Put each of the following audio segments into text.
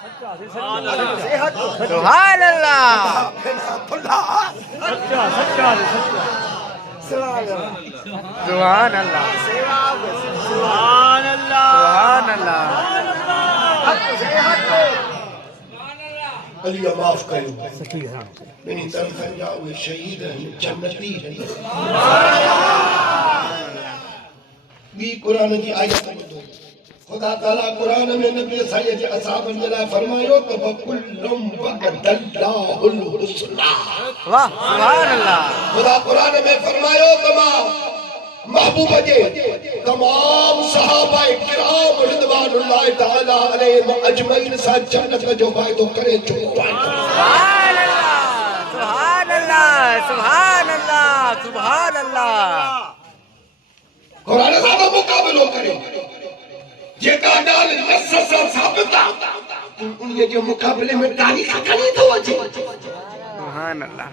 سبحان اللہ سبحان اللہ سبحان اللہ علی معاف کرو میری طرف جاؤ شہید ہیں جنتی ہیں بھی قرآن کی آیت بدو خدا تعالیٰ قرآن میں نبی سید اصحاب اللہ فرمائیو تو وَكُلُّمْ وَعَدَ اللَّهُ الْحُسْنَى سبحان اللہ خدا قرآن میں فرمائیو تمام محبوب جے تمام صحابہ کرام رضوان اللہ تعالیٰ علیہ اجمعین سا جنت کا جو وعدہ کرے سبحان اللہ سبحان اللہ سبحان اللہ سبحان اللہ قرآن صاحب مقابلوں کرے یہ کہا نص سے ثابت ان یہ جو مقابلے میں تاریخ کا نہیں تھا وجہ سبحان اللہ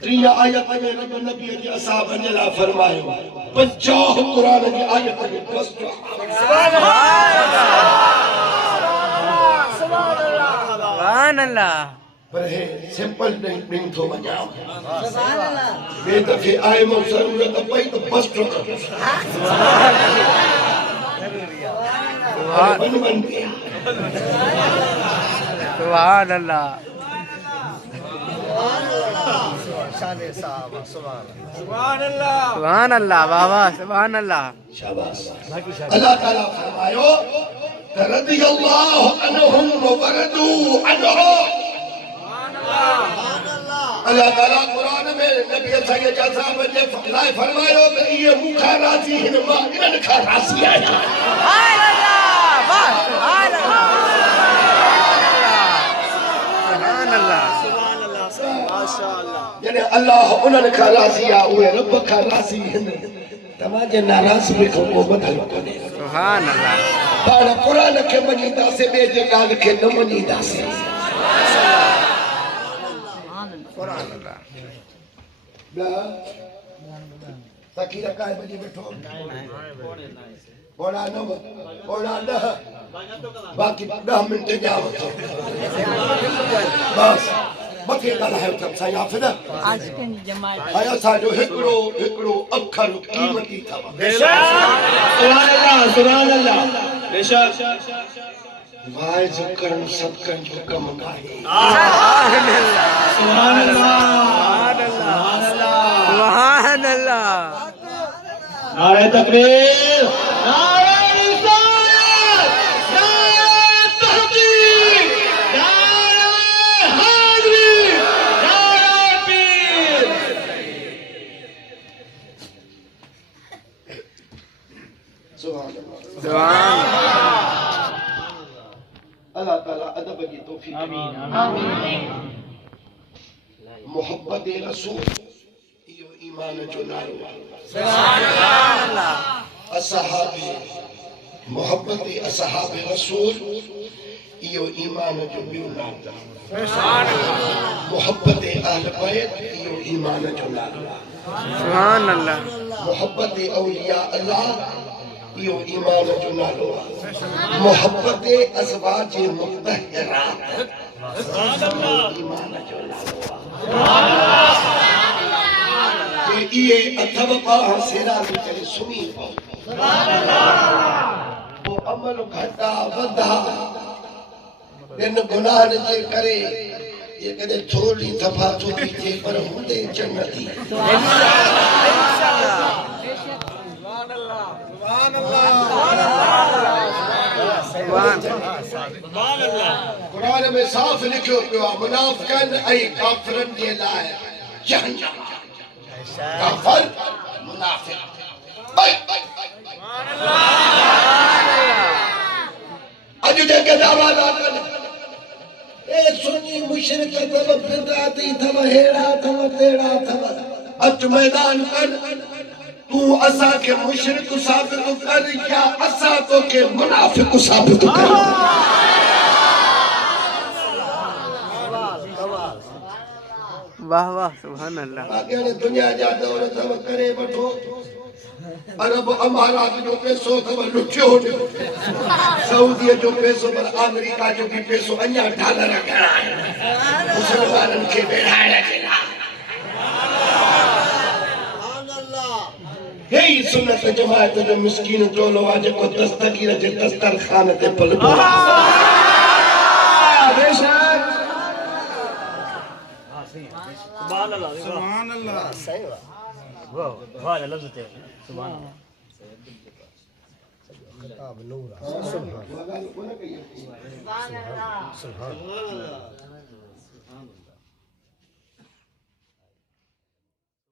تریہ آیت میں نبی علیہ اصحاب اللہ فرمائے 50 قرآن کی آیت میں سبحان اللہ پر ہے سمپل نہیں تو بجاؤ بے دفعہ آئے میں ضرورت پائی تو بس ٹرک سبحان اللہ سبحان اللہ بابا سبحان اللہ شاباش اللہ تعالیٰ فرمائیو رضی اللہ عنہم وردو عنہ اللہ تعالیٰ قرآن میں نبی سید صاحب نے فرمائیو کہ یہ مکھا راضی ہنما انن کھا راضی آیا سبحان اللہ سبحان اللہ سبحان اللہ یعنی اللہ انن کھا راضی آئے رب کھا راضی ہن تماجے ناراض بھی کو بدل کونے سبحان اللہ پانا قرآن کے منیدہ سے بے جگال کے نمنیدہ سے سبحان اللہ تکیرہ کائے بجی بیٹھو بوڑا نہ بوڑا نہ باقی 10 منٹ جاؤ بس بکی گل ہے تم سا حافظ آیا ساجو ہکڑو اکھر قیمتی تھا سبحان اللہ سبحان اللہ بے شک وائے ذکرن صدقن جو کم ناہی سبحان اللہ سبحان اللہ سبحان اللہ نعرہ تکبیر نعرہ رسالت نعرہ تحقیق نعرہ حاضری نعرہ پیر سبحان اللہ سبحان اللہ تعالیٰ ادب کی توفیق محبت رسول یہ ایمان جو نارو سبحان اللہ اصحاب محبت اصحاب رسول یہ ایمان جو بیو نارو محبت اہل بیت یہ ایمان جو نارو سبحان اللہ محبت اولیاء اللہ یہ ایمان جو نارو محبت ازواج مطہرات ایمان جو نارو یہ اتھو پاہ سیرا بھی کرے سنی وہ عمل گھٹا ودھا ان گناہ نے کرے یہ کدے تھوڑی دفعہ چوتی تھے پر ہوندے جنتی قرآن میں صاف لکھو پیا منافقن ای کافرن کے لائے جہنم کافر منافق اج دے کے دعویٰ نہ کرنا اے سنی مشرک تھا بدعتی تھا ہیڑا تھا تیڑا تھا اج میدان کر تو اسا کے مشرک ثابت کر یا اسا تو کے منافق ثابت کر واہ واہ سبحان اللہ باقی دنیا جا دور تھا کرے بٹھو عرب امارات جو پیسو تھا لٹھیو سعودی جو پیسو پر امریکہ جو بھی پیسو انیا ڈالر گھڑا ہے مسلمانن کے بیڑھاڑا جلا یہی سنت جماعت جو مسکین ٹولو آج کو دستگیر جے دسترخوان تے پلٹو بے شک سبحان اللہ سبحان اللہ صحیح واہ لفظ تے سبحان اللہ خطاب نور سبحان اللہ سبحان اللہ